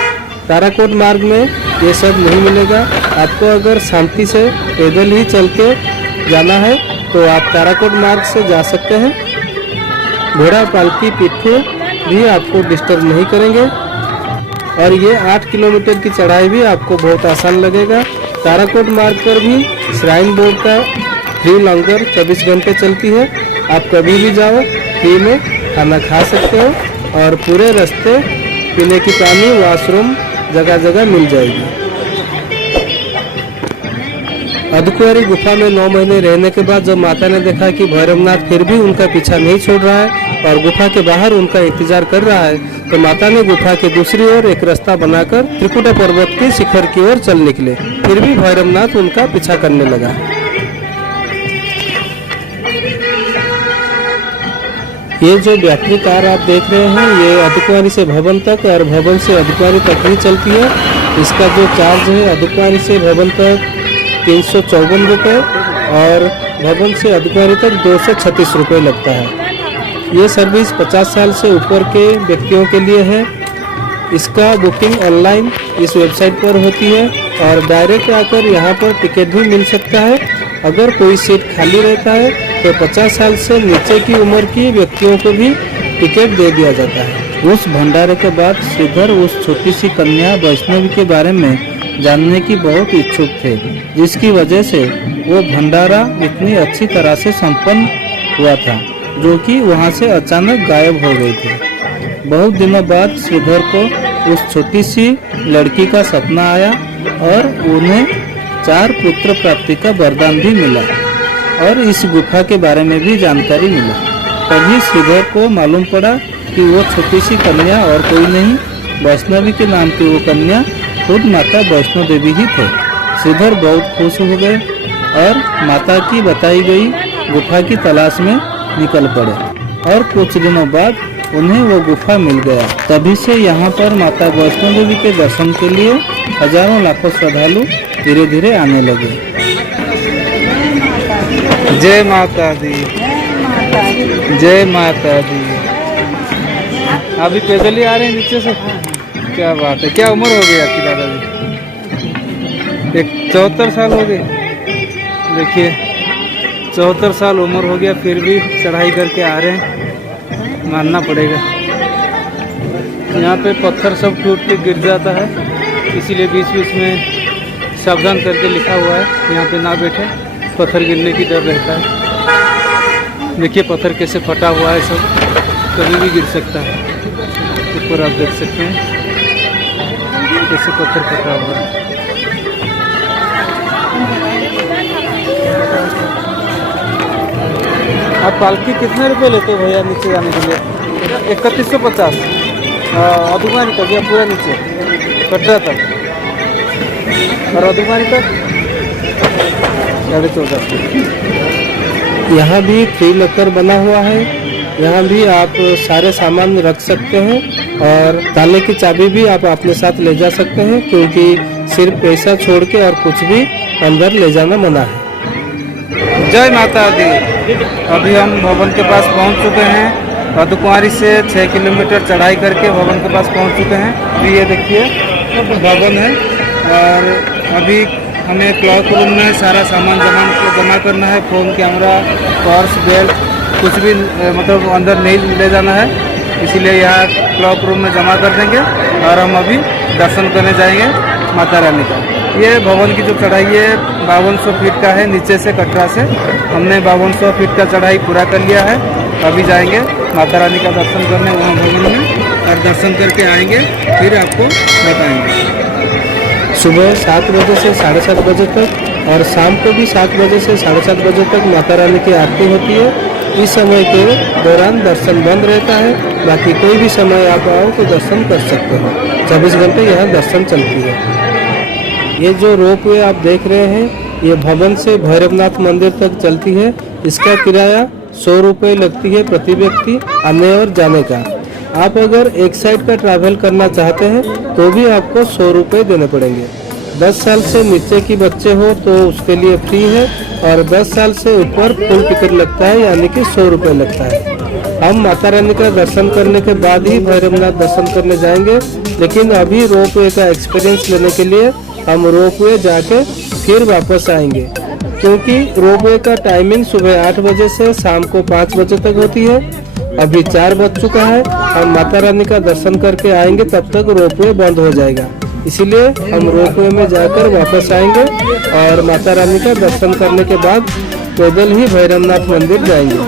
ताराकोट मार्ग में ये सब नहीं मिलेगा। आपको अगर शांति से पैदल ही चल के जाना है तो आप ताराकोट मार्ग से जा सकते हैं। घोड़ा, पालकी, पिट्ठू भी आपको डिस्टर्ब नहीं करेंगे और ये 8 किलोमीटर की चढ़ाई भी आपको बहुत आसान लगेगा। ताराकोट मार्ग पर भी श्राइन बोर्ड का फ्री लंगर 24 घंटे चलती है। आप कभी भी जाओ, फ्री में खाना खा सकते हो और पूरे रास्ते पीने की पानी, वॉशरूम जगह जगह मिल जाएगी। अर्धकुंवारी गुफा में 9 महीने रहने के बाद जब माता ने देखा कि भैरवनाथ फिर भी उनका पीछा नहीं छोड़ रहा है और गुफा के बाहर उनका इंतजार कर रहा है, तो माता ने गुफा के दूसरी ओर एक रास्ता बनाकर त्रिकुटा पर्वत के शिखर की ओर चल निकले। फिर भी भैरवनाथ उनका पीछा करने लगा। ये जो बैटरी कार आप देख रहे हैं ये अर्धकुंवारी से भवन तक और भवन से अर्धकुंवारी तक ही चलती है। इसका जो चार्ज है अर्धकुंवारी से भवन तक 354 रुपये और भवन से अर्धकुंवारी तक 236 रुपये लगता है। ये सर्विस 50 साल से ऊपर के व्यक्तियों के लिए है। इसका बुकिंग ऑनलाइन इस वेबसाइट पर होती है और डायरेक्ट आकर यहाँ पर टिकट भी मिल सकता है। अगर कोई सीट खाली रहता है तो 50 साल से नीचे की उम्र की व्यक्तियों को भी टिकट दे दिया जाता है। उस भंडारे के बाद श्रीधर उस छोटी सी कन्या वैष्णवी के बारे में जानने की बहुत इच्छुक थे, जिसकी वजह से वो भंडारा इतनी अच्छी तरह से संपन्न हुआ था, जो कि वहाँ से अचानक गायब हो गई थी। बहुत दिनों बाद श्रीधर को उस छोटी सी लड़की का सपना आया और उन्हें 4 पुत्र प्राप्ति का वरदान भी मिला और इस गुफा के बारे में भी जानकारी मिला। तभी श्रीधर को मालूम पड़ा कि वो छोटी सी कन्या और कोई नहीं, वैष्णवी के नाम की वो कन्या खुद माता वैष्णो देवी ही थे। श्रीधर बहुत खुश हो गए और माता की बताई गई गुफा की तलाश में निकल पड़े और कुछ दिनों बाद उन्हें वो गुफा मिल गया। तभी से यहाँ पर माता वैष्णो देवी के दर्शन के लिए हजारों लाखों श्रद्धालु धीरे धीरे आने लगे। जय माता दी, जय माता दी। अभी पैदल ही आ रहे हैं नीचे से? क्या बात है। क्या उम्र हो गई आपकी दादाजी? 74 साल हो गए। देखिए 74 साल उम्र हो गया, फिर भी चढ़ाई करके आ रहे हैं, मानना पड़ेगा। यहाँ पे पत्थर सब टूट के गिर जाता है, इसीलिए बीच बीच में सावधान करके लिखा हुआ है यहाँ पे ना बैठे, पत्थर गिरने की डर रहता है। देखिए पत्थर कैसे फटा हुआ है, सब कभी भी गिर सकता है। ऊपर आप देख सकते हैं कैसे पत्थर फटा हुआ है। आप पालकी कितने रुपए लेते हो भैया नीचे जाने के लिए? 3150। अधुमानी तक या पूरा नीचे कटरा तक, और अधुमानी तक 14.5। यहाँ भी 3 लॉकर बना हुआ है, यहाँ भी आप सारे सामान रख सकते हैं और ताले की चाबी भी आप अपने साथ ले जा सकते हैं, क्योंकि सिर्फ पैसा छोड़ के और कुछ भी अंदर ले जाना मना है। जय माता दी। अभी हम भवन के पास पहुंच चुके हैं। अर्धकुंवारी से 6 किलोमीटर चढ़ाई करके भवन के पास पहुंच चुके हैं। अभी ये देखिए भवन है और अभी हमें क्लॉक रूम में सारा सामान जमा करना है। फ़ोन, कैमरा, पर्स, बेल्ट, कुछ भी मतलब अंदर नहीं ले जाना है, इसीलिए यहाँ क्लॉक रूम में जमा कर देंगे और हम अभी दर्शन करने जाएंगे माता रानी का। ये भवन की जो चढ़ाई है 5200 फीट का है, नीचे से कटरा से हमने 5200 फीट का चढ़ाई पूरा कर लिया है। अभी जाएंगे माता रानी का दर्शन करने वहाँ भवन में और दर्शन करके आएंगे, फिर आपको बताएंगे। सुबह 7 बजे से 7:30 बजे तक और शाम को भी 7 बजे से 7:30 बजे तक माता रानी की आरती होती है। इस समय के दौरान दर्शन बंद रहता है, बाकी कोई भी समय आप आओ तो दर्शन कर सकते हो। 24 घंटे यहाँ दर्शन चलती है। ये जो रोप वे आप देख रहे हैं, ये भवन से भैरवनाथ मंदिर तक चलती है। इसका किराया 100 रुपये लगती है प्रति व्यक्ति आने और जाने का। आप अगर एक साइड का ट्रैवल करना चाहते हैं तो भी आपको 100 रुपये देने पड़ेंगे। 10 साल से नीचे की बच्चे हो तो उसके लिए फ्री है और 10 साल से ऊपर फुल टिकट लगता है, यानी कि 100 रुपये लगता है। हम माता रानी का दर्शन करने के बाद ही भैरवनाथ दर्शन करने जाएंगे, लेकिन अभी रोप वे का एक्सपीरियंस लेने के लिए हम रोप वे जाके फिर वापस आएंगे, क्योंकि रोप वे का टाइमिंग सुबह 8 बजे से शाम को 5 बजे तक होती है। अभी 4 बज चुका है, हम माता रानी का दर्शन करके आएंगे, तब तक रोप वे बंद हो जाएगा। इसीलिए हम रोप वे में जाकर वापस आएंगे और माता रानी का दर्शन करने के बाद पैदल ही भैरवनाथ मंदिर जाएंगे।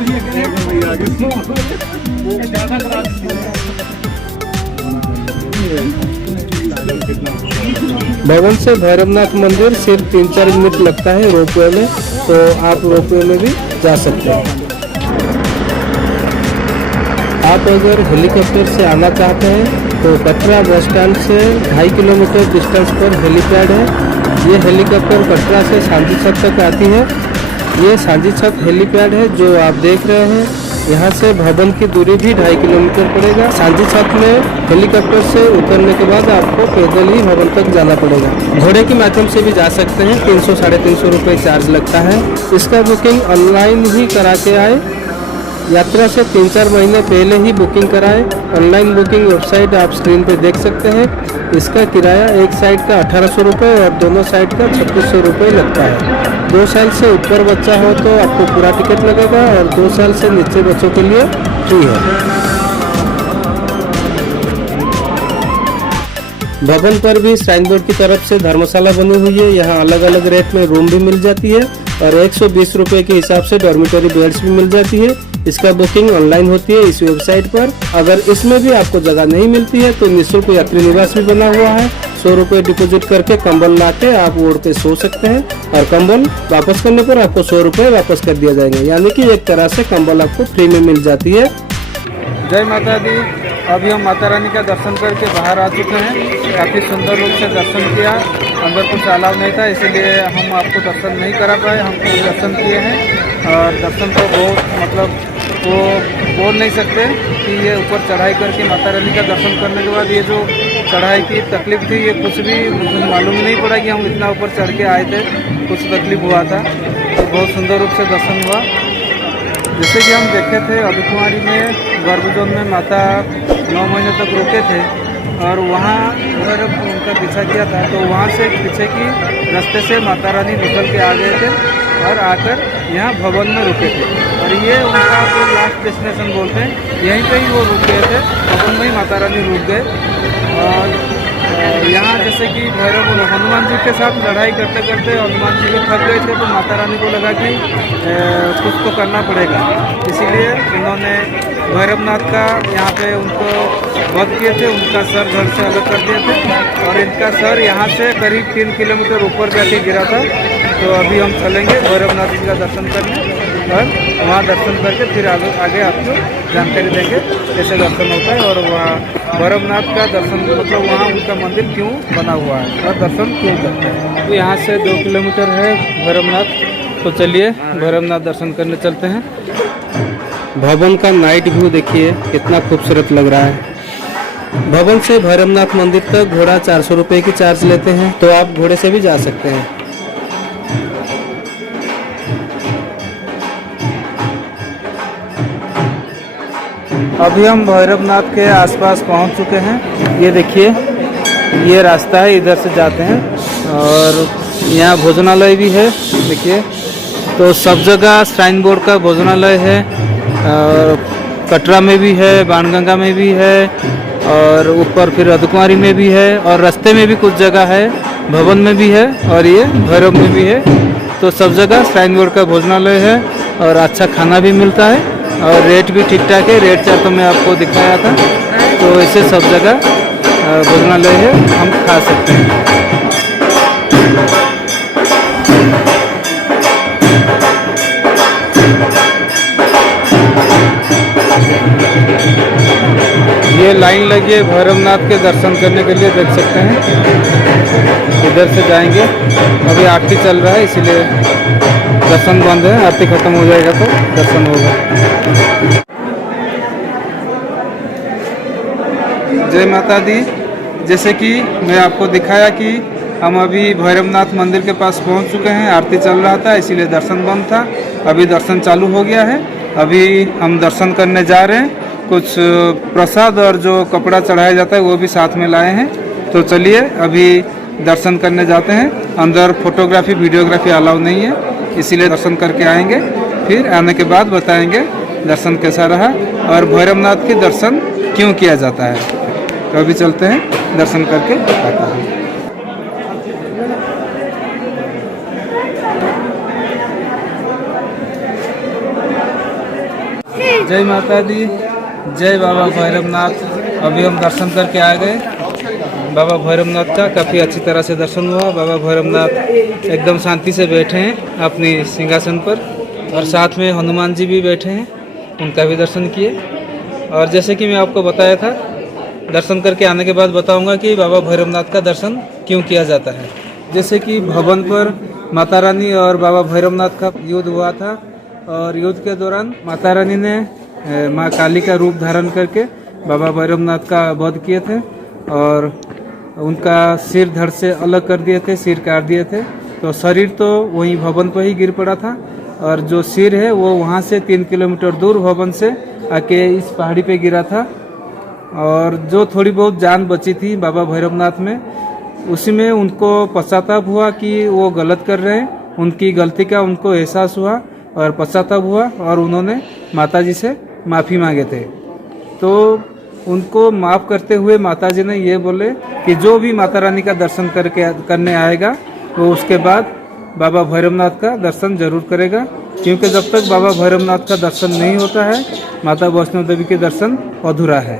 भवन से भैरवनाथ मंदिर सिर्फ 3-4 मिनट लगता है रोपवे में, तो आप रोपवे में भी जा सकते हैं। आप अगर हेलीकॉप्टर से आना चाहते हैं तो कटरा बस स्टैंड से 2.5 किलोमीटर डिस्टेंस पर हेलीपैड है। ये हेलीकॉप्टर कटरा से सांझी छत तक आती है। ये सांझी छत हेलीपैड है जो आप देख रहे हैं। यहाँ से भवन की दूरी भी 2.5 किलोमीटर पड़ेगा। सांझी छत में हेलीकॉप्टर से उतरने के बाद आपको पैदल ही भवन तक जाना पड़ेगा। घोड़े के माध्यम से भी जा सकते हैं, 300-350 रुपये चार्ज लगता है। इसका बुकिंग ऑनलाइन ही करा के आए। यात्रा से 3-4 महीने पहले ही बुकिंग कराएं। ऑनलाइन बुकिंग वेबसाइट आप स्क्रीन पे देख सकते हैं। इसका किराया एक साइड का 1800 रुपये और दोनों साइड का 3600 रुपये लगता है। 2 साल से ऊपर बच्चा हो तो आपको पूरा टिकट लगेगा और 2 साल से नीचे बच्चों के लिए फ्री है। भवन पर भी श्राइन बोर्ड की तरफ से धर्मशाला बनी हुई है। यहाँ अलग अलग रेट में रूम भी मिल जाती है और 120 रुपए के हिसाब से डॉर्मिटरी बेड्स भी मिल जाती है। इसका बुकिंग ऑनलाइन होती है इस वेबसाइट पर। अगर इसमें भी आपको जगह नहीं मिलती है तो निःशुल्क यात्री निवास भी बना हुआ है। 100 रुपए डिपोजिट करके कंबल लाके आप वोर्ड पे सो सकते हैं और कंबल वापस करने पर आपको 100 रुपए वापस कर दिया जाएंगे, यानी कि एक तरह से कंबल आपको फ्री में मिल जाती है। जय माता दी। अभी हम माता रानी का दर्शन करके बाहर आ चुके हैं। काफ़ी सुंदर रूप से दर्शन किया। अंदर कुछ अलाव नहीं था, इसीलिए हम आपको दर्शन नहीं करा पाए। हम कुछ दर्शन किए हैं और दर्शन तो बहुत वो बोल नहीं सकते कि ये ऊपर चढ़ाई करके माता रानी का दर्शन करने के बाद ये जो चढ़ाई की तकलीफ थी, ये कुछ भी मालूम नहीं पड़ा कि हम इतना ऊपर चढ़ के आए थे। कुछ तकलीफ हुआ था, तो बहुत सुंदर रूप से दर्शन हुआ। जैसे कि हम देखे थे अभी कुमारी में गर्भजोन में माता 9 महीने तक रुके थे और वहाँ अगर उनका पीछा किया था तो वहाँ से पीछे की रास्ते से माता रानी निकल के आ गए थे और आकर यहाँ भवन में रुके थे। और ये उनका जो लास्ट डेस्टिनेशन बोलते हैं, यहीं पे ही वो रुक गए थे। भवन में ही माता रानी रुक गए। और यहाँ जैसे कि भैरव हनुमान जी के साथ लड़ाई करते करते हनुमान जी भी थक गए थे, तो माता रानी को लगा कि कुछ तो करना पड़ेगा। इसीलिए उन्होंने भैरवनाथ का यहाँ पे उनको वध किए थे। उनका सर घर से अलग कर दिए थे और इनका सर यहाँ से करीब 3 किलोमीटर ऊपर जाके गिरा था। तो अभी हम चलेंगे भैरवनाथ जी का दर्शन करने और वहाँ दर्शन करके फिर आगे आपको जानकारी देंगे कैसे दर्शन होता है और वहाँ भैरवनाथ का दर्शन मतलब वहाँ उनका मंदिर क्यों बना हुआ है और दर्शन क्यों करते हैं। तो यहाँ से 2 किलोमीटर है भैरवनाथ। तो चलिए भैरवनाथ दर्शन करने चलते हैं। भवन का नाइट व्यू देखिए कितना खूबसूरत लग रहा है। भवन से भैरवनाथ मंदिर तक घोड़ा 400 रुपए की चार्ज लेते हैं, तो आप घोड़े से भी जा सकते हैं। अभी हम भैरवनाथ के आसपास पहुंच चुके हैं। ये देखिए, ये रास्ता है, इधर से जाते हैं और यहाँ भोजनालय भी है। देखिए, तो सब जगह श्राइन बोर्ड का भोजनालय है। कटरा में भी है, बाणगंगा में भी है और ऊपर फिर अर्धकुमारी में भी है और रास्ते में भी कुछ जगह है, भवन में भी है और ये भैरव में भी है। तो सब जगह श्राइन बोर्ड का भोजनालय है और अच्छा खाना भी मिलता है और रेट भी ठीक ठाक है। रेट चार्ट तो मैं आपको दिखाया था। तो ऐसे सब जगह भोजनालय है, हम खा सकते हैं। ये लाइन लगी है भैरवनाथ के दर्शन करने के लिए, देख सकते हैं। इधर से जाएंगे। अभी आरती चल रहा है इसीलिए दर्शन बंद है। आरती खत्म हो जाएगा तो दर्शन होगा। जय माता दी। जैसे कि मैं आपको दिखाया कि हम अभी भैरवनाथ मंदिर के पास पहुंच चुके हैं। आरती चल रहा था इसीलिए दर्शन बंद था। अभी दर्शन चालू हो गया है। अभी हम दर्शन करने जा रहे हैं। कुछ प्रसाद और जो कपड़ा चढ़ाया जाता है वो भी साथ में लाए हैं। तो चलिए अभी दर्शन करने जाते हैं। अंदर फोटोग्राफी वीडियोग्राफी अलाउ नहीं है, इसीलिए दर्शन करके आएंगे। फिर आने के बाद बताएंगे दर्शन कैसा रहा और भैरवनाथ के दर्शन क्यों किया जाता है। तो अभी चलते हैं, दर्शन करके आते हैं। जय माता दी। जय बाबा भैरवनाथ। अभी हम दर्शन करके आ गए बाबा भैरवनाथ का। काफ़ी अच्छी तरह से दर्शन हुआ। बाबा भैरवनाथ एकदम शांति से बैठे हैं अपनी सिंहासन पर और साथ में हनुमान जी भी बैठे हैं, उनका भी दर्शन किए। और जैसे कि मैं आपको बताया था, दर्शन करके आने के बाद बताऊंगा कि बाबा भैरवनाथ का दर्शन क्यों किया जाता है। जैसे कि भवन पर माता रानी और बाबा भैरवनाथ का युद्ध हुआ था और युद्ध के दौरान माता रानी ने माँ काली का रूप धारण करके बाबा भैरवनाथ का वध किए थे और उनका सिर धड़ से अलग कर दिए थे, सिर काट दिए थे। तो शरीर तो वहीं भवन पर ही गिर पड़ा था और जो सिर है वो वहाँ से 3 किलोमीटर दूर भवन से आके इस पहाड़ी पे गिरा था। और जो थोड़ी बहुत जान बची थी बाबा भैरवनाथ में, उसी में उनको पश्चाताप हुआ कि वो गलत कर रहे हैं। उनकी गलती का उनको एहसास हुआ और पश्चाताप हुआ और उन्होंने माता जी से माफ़ी मांगे थे। तो उनको माफ़ करते हुए माताजी ने ये बोले कि जो भी माता रानी का दर्शन करने आएगा वो उसके बाद बाबा भैरवनाथ का दर्शन जरूर करेगा, क्योंकि जब तक बाबा भैरवनाथ का दर्शन नहीं होता है माता वैष्णो देवी के दर्शन अधूरा है।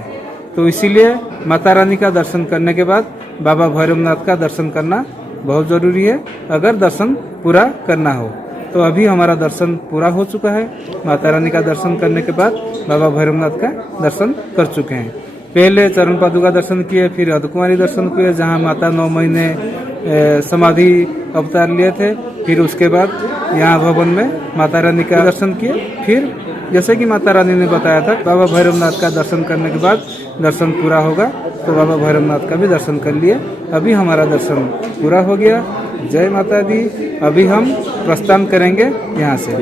तो इसीलिए माता रानी का दर्शन करने के बाद बाबा भैरवनाथ का दर्शन करना बहुत ज़रूरी है, अगर दर्शन पूरा करना हो। तो अभी हमारा दर्शन पूरा हो चुका है। माता रानी का दर्शन करने के बाद बाबा भैरवनाथ का दर्शन कर चुके हैं। पहले चरण पादुका दर्शन किए, फिर अर्धकुमारी दर्शन किए जहाँ माता 9 महीने समाधि अवतार लिए थे। फिर उसके बाद यहाँ भवन में माता रानी का दर्शन किए। फिर जैसे कि माता रानी ने बताया था बाबा भैरवनाथ का दर्शन करने के बाद दर्शन पूरा होगा, तो बाबा भैरवनाथ का भी दर्शन कर लिए। अभी हमारा दर्शन पूरा हो गया। जय माता दी। अभी हम प्रस्थान करेंगे यहाँ से।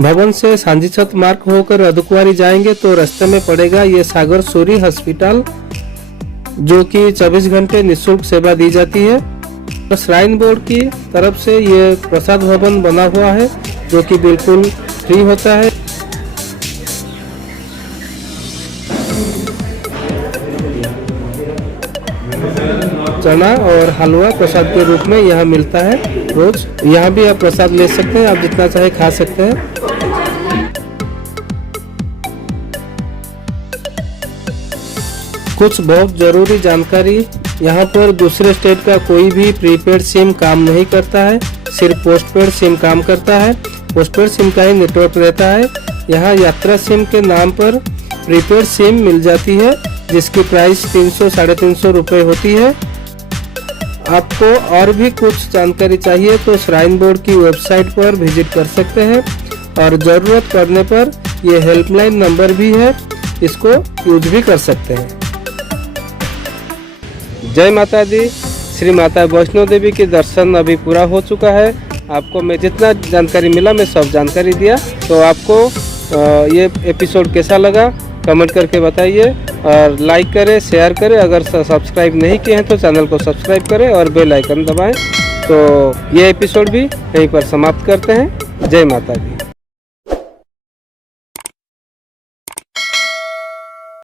भवन से सांझी छत मार्ग होकर अर्धकुमारी जाएंगे तो रास्ते में पड़ेगा ये सागर सूरी हॉस्पिटल, जो कि 24 घंटे निःशुल्क सेवा दी जाती है। तो श्राइन बोर्ड की तरफ से ये प्रसाद भवन बना हुआ है जो कि बिल्कुल फ्री होता है। चना और हलवा प्रसाद के रूप में यहाँ मिलता है रोज। यहाँ भी आप प्रसाद ले सकते हैं, आप जितना चाहे खा सकते हैं। कुछ बहुत जरूरी जानकारी, यहाँ पर दूसरे स्टेट का कोई भी प्रीपेड सिम काम नहीं करता है, सिर्फ पोस्टपेड सिम काम करता है। पोस्टपेड सिम का ही नेटवर्क रहता है। यहाँ यात्रा सिम के नाम पर प्रीपेड सिम मिल जाती है जिसकी प्राइस 300-350 रुपये होती है। आपको और भी कुछ जानकारी चाहिए तो श्राइन बोर्ड की वेबसाइट पर विजिट कर सकते हैं, और ज़रूरत पड़ने पर ये हेल्पलाइन नंबर भी है, इसको यूज भी कर सकते हैं। जय माता दी। श्री माता वैष्णो देवी के दर्शन अभी पूरा हो चुका है। आपको मैं जितना जानकारी मिला मैं सब जानकारी दिया। तो आपको ये एपिसोड कैसा लगा कमेंट करके बताइए, और लाइक करें, शेयर करें। अगर सब्सक्राइब नहीं किए हैं तो चैनल को सब्सक्राइब करें और बेल आइकन दबाएं। तो ये एपिसोड भी यहीं पर समाप्त करते हैं। जय माता दी।